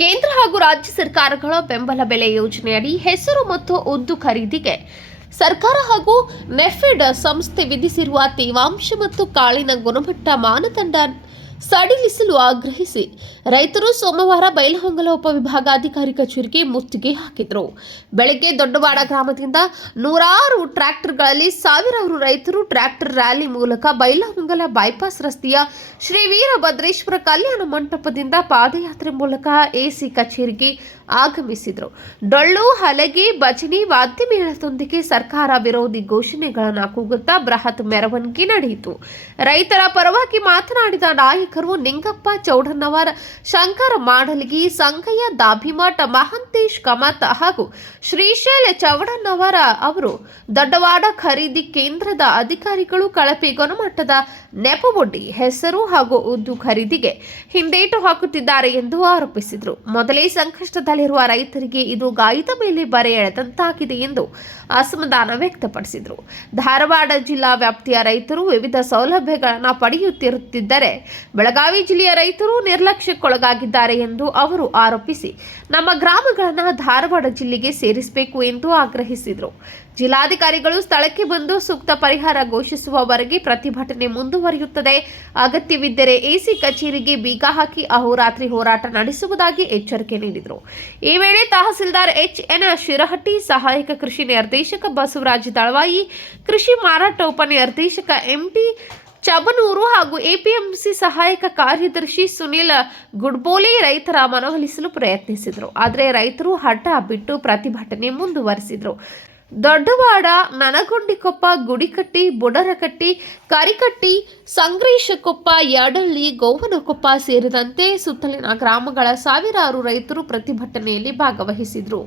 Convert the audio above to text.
ಹಾಗೂ ರಾಜ್ಯ ಸರ್ಕಾರಗಳ ಬೆಂಬಲ ಬೆಲೆ ಯೋಜನೆಯಡಿ ಹೆಸರು ಮತ್ತು ಉದ್ದು ಖರೀದಿಗೆ ಸರ್ಕಾರ ಹಾಗೂ ನೆಫೆಡ್ ಸಂಸ್ಥೆ ವಿಧಿಸಿರುವ ತೇವಾಂಶ ಮತ್ತು ಕಾಳಿನ ಗುಣಮಟ್ಟ ಮಾನದಂಡ ಸಡಿಲಿಸಲು ಆಗ್ರಹಿಸಿ. ರೈತರು ಸೋಮವಾರ ಬೈಲಹೊಂಗಲ ಉಪವಿಭಾಗಾಧಿಕಾರಿ ಕಚೇರಿಗೆ ಮುತ್ತಿಗೆ ಹಾಕಿದರು. ಬೆಳಗ್ಗೆ ದೊಡ್ಡವಾಡ ಗ್ರಾಮದಿಂದ ನೂರಾರು ಟ್ರ್ಯಾಕ್ಟರ್ಗಳಲ್ಲಿ ಸಾವಿರಾರು ರೈತರು ಟ್ರ್ಯಾಕ್ಟರ್ ರ್ಯಾಲಿ ಮೂಲಕ ಬೈಲಹೊಂಗಲ ಬೈಪಾಸ್ ರಸ್ತೆಯ ಶ್ರೀ ವೀರಭದ್ರೇಶ್ವರ ಕಲ್ಯಾಣ ಮಂಟಪದಿಂದ ಪಾದಯಾತ್ರೆ ಮೂಲಕ ಎಸಿ ಕಚೇರಿಗೆ ಆಗಮಿಸಿದರು. ಡೊಳ್ಳು, ಹಲಗೆ, ಭಜನೆ, ವಾದ್ಯಮೇಳದೊಂದಿಗೆ ಸರ್ಕಾರ ವಿರೋಧಿ ಘೋಷಣೆಗಳನ್ನು ಕೂಗುತ್ತಾ ಬೃಹತ್ ಮೆರವಣಿಗೆ ನಡೆಯಿತು. ರೈತರ ಪರವಾಗಿ ಮಾತನಾಡಿದ ನಾಯಕರು ನಿಂಗಪ್ಪ ಚೌಡಣ್ಣವರ್ ಶಂಕರ ಮಾಡಲಗಿ, ಸಂಗಯ್ಯ ದಾಭಿಮಠ ಮಹಂತೇಶ್ ಕಮತ್ ಹಾಗೂ ಶ್ರೀಶೈಲ ಚೌಡಣ್ಣವರ ಅವರು ದೊಡ್ಡವಾಡ ಖರೀದಿ ಕೇಂದ್ರದ ಅಧಿಕಾರಿಗಳು ಕಳಪೆ ಗುಣಮಟ್ಟದ ನೆಪವೊಡ್ಡಿ ಹೆಸರು ಹಾಗೂ ಉದ್ದು ಖರೀದಿಗೆ ಹಿಂದೇಟು ಹಾಕುತ್ತಿದ್ದಾರೆ ಎಂದು ಆರೋಪಿಸಿದರು. ಮೊದಲೇ ಸಂಕಷ್ಟದಲ್ಲಿರುವ ರೈತರಿಗೆ ಇದು ಗಾಯದ ಮೇಲೆ ಬರೆ ಎಳೆದಂತಾಗಿದೆ ಎಂದು ಅಸಮಾಧಾನ ವ್ಯಕ್ತಪಡಿಸಿದರು. ಧಾರವಾಡ ಜಿಲ್ಲಾ ವ್ಯಾಪ್ತಿಯ ರೈತರು ವಿವಿಧ ಸೌಲಭ್ಯಗಳನ್ನು ಪಡೆಯುತ್ತಿರುತ್ತಿದ್ದರೆ ಬೆಳಗಾವಿ ಜಿಲ್ಲೆಯ ರೈತರು ನಿರ್ಲಕ್ಷ್ಯಕ್ಕೊಳಗಾಗಿದ್ದಾರೆ ಎಂದು ಅವರು ಆರೋಪಿಸಿ, ನಮ್ಮ ಗ್ರಾಮಗಳನ್ನು ಧಾರವಾಡ ಜಿಲ್ಲೆಗೆ ಸೇರಿಸಬೇಕು ಎಂದು ಆಗ್ರಹಿಸಿದರು. ಜಿಲ್ಲಾಧಿಕಾರಿಗಳು ಸ್ಥಳಕ್ಕೆ ಬಂದು ಸೂಕ್ತ ಪರಿಹಾರ ಘೋಷಿಸುವವರೆಗೆ ಪ್ರತಿಭಟನೆ ಮುಂದುವರಿಯುತ್ತದೆ. ಅಗತ್ಯವಿದ್ದರೆ ಎಸಿ ಕಚೇರಿಗೆ ಬೀಗ ಹಾಕಿ ಅಹೋರಾತ್ರಿ ಹೋರಾಟ ನಡೆಸುವುದಾಗಿ ಎಚ್ಚರಿಕೆ ನೀಡಿದರು. ಈ ವೇಳೆ ತಹಸೀಲ್ದಾರ್ ಎಚ್ ಎನ್ ಶಿರಹಟ್ಟಿ, ಸಹಾಯಕ ಕೃಷಿ ನಿರ್ದೇಶಕ ಬಸವರಾಜ್ ದಳವಾಯಿ, ಕೃಷಿ ಮಾರಾಟ ಉಪನಿರ್ದೇಶಕ ಎಂಟಿ ಚಬನೂರು ಹಾಗೂ ಎಪಿಎಂಸಿ ಸಹಾಯಕ ಕಾರ್ಯದರ್ಶಿ ಸುನಿಲ್ ಗುಡ್ಬೋಲಿ ರೈತರ ಮನವೊಲಿಸಲು ಪ್ರಯತ್ನಿಸಿದರು. ಆದರೆ ರೈತರು ಹಠ ಬಿಟ್ಟು ಪ್ರತಿಭಟನೆ ಮುಂದುವರೆಸಿದರು. ದೊಡ್ಡವಾಡ, ನನಗೊಂಡಿಕೊಪ್ಪ, ಗುಡಿಕಟ್ಟಿ, ಬುಡರಕಟ್ಟಿ, ಕರಿಕಟ್ಟಿ, ಸಂಗ್ರೀಶಕೊಪ್ಪ, ಯಡಳ್ಳಿ, ಗೋವನಕೊಪ್ಪ ಸೇರಿದಂತೆ ಸುತ್ತಲಿನ ಗ್ರಾಮಗಳ ಸಾವಿರಾರು ರೈತರು ಪ್ರತಿಭಟನೆಯಲ್ಲಿ ಭಾಗವಹಿಸಿದರು.